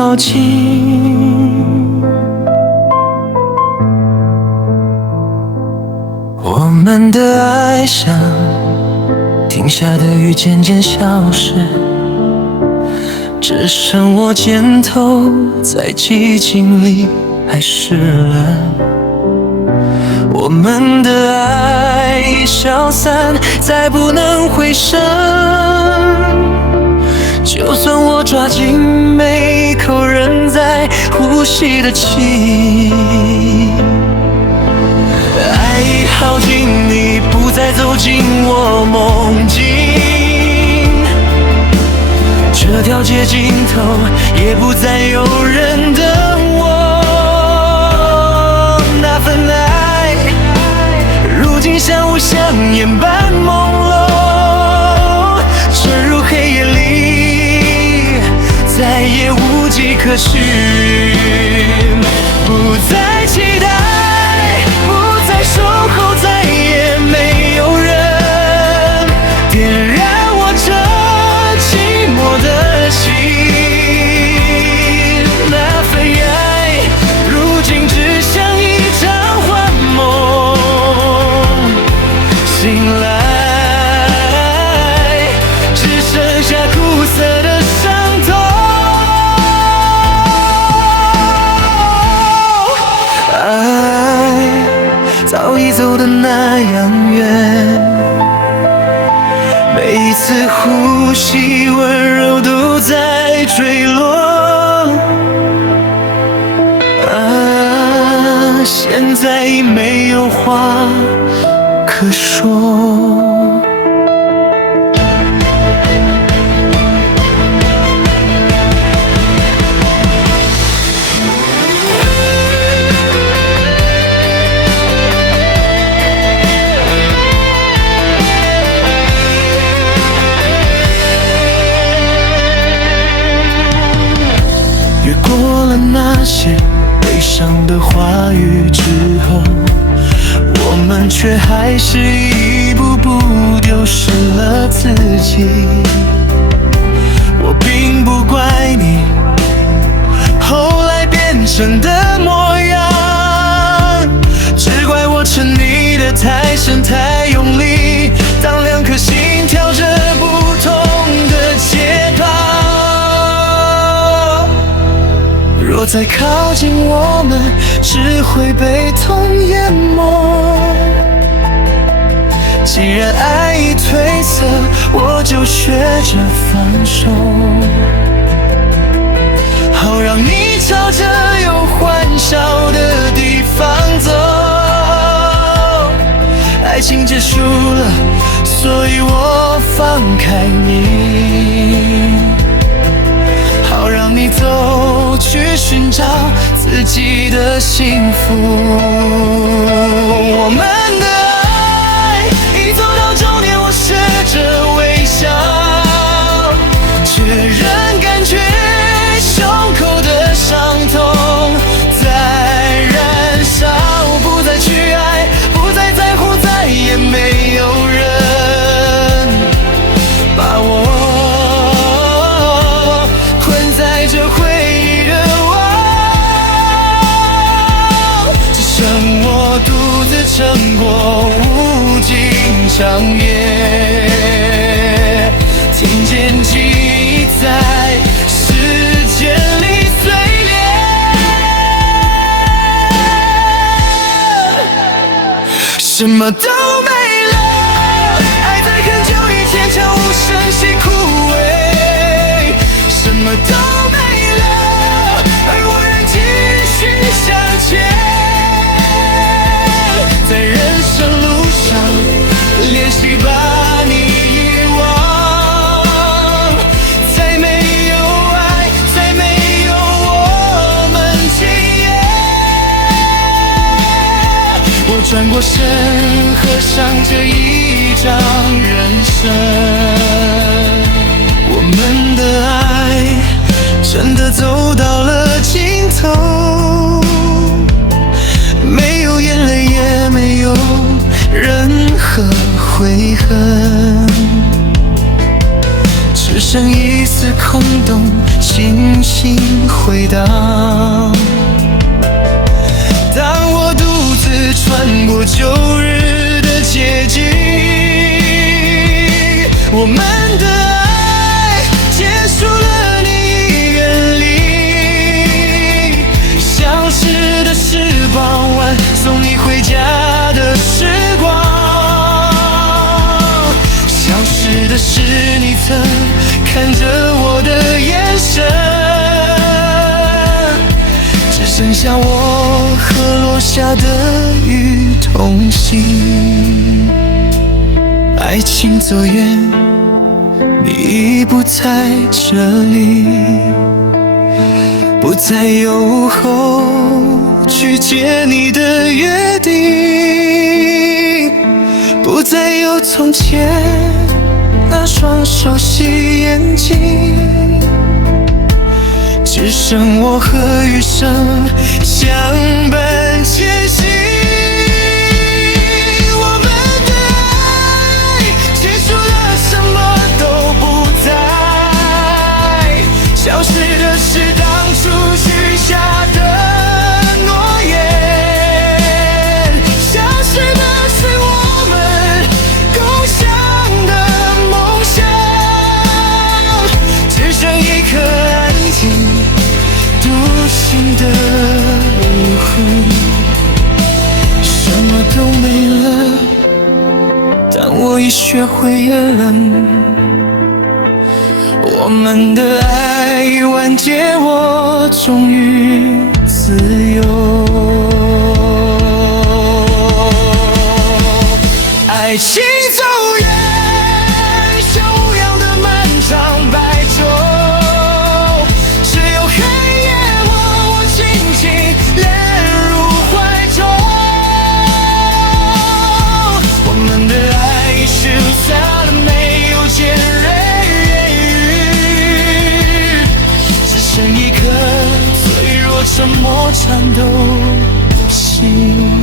靠近。我们的爱像停下的雨渐渐消失，只剩我肩头在寂静里还湿了。我们的爱已消散，再不能回声。就算我抓紧每一口仍在呼吸的气，爱已耗尽，你不再走进我梦境。这条街尽头也不再有人等我，那份爱如今像雾像烟般朦胧，沉入黑夜里，再也无迹可寻。不再期待，不再守候，再也没有人点燃我这寂寞的心。那份爱如今只像一场幻梦，醒来只剩下苦涩的伤痛。爱早已走得那样远，每一次呼吸温柔都在坠落。现在已没有话可说。越过了那些悲伤的话语之后，我们却还是一步步丢失了自己。我并不怪你后来变成的模样，只怪我沉溺的太深太用力，当两颗心跳着不同的节拍。若再靠近我们，只会被痛淹没。既然爱已褪色，我就学着放手，好让你朝着有欢笑的地方走。爱情结束了，所以我放开你，好让你走去寻找自己的幸福。我们的爱已走到终点，我试着微笑，却仍感觉胸口的伤痛在燃烧。不再去爱，不再在乎，再也没有人把我撑过无尽长夜，听见记忆在时间里碎裂，什么都没了，爱在很久以前悄无声息枯萎，什么都没了，而我仍继续向前。在人生路上练习把你遗忘，再没有爱，再没有我们今夜。我转过身，合上这一张人生。我们的爱真的走到了尽头，没有眼泪，也没有任何悔恨，只剩一丝空洞，轻轻回回荡。当我独自穿过旧日的街景，我们的爱结束了，你已远离。消失的是傍晚送你回家的时光，消失的是你曾看着我的眼神，只剩下我和落下的雨同行。爱情走远，你已不在这里，不再有午后去见你的约定，不再有从前那双熟悉眼睛，只剩我和余生相伴前行。我们的爱结束了，什么都不在，消失的是当初许下的诺言，消失的是我们共享的梦想，只剩一颗安静独行的灵魂，什么都没了，但我已学会了冷。我们的爱已完结，我终于自由。爱情走远，像无恙的漫长白昼，只有黑夜握我紧紧连入怀中。我们的爱已失散了，没有尖锐语，只剩一颗脆弱沉默颤抖的心。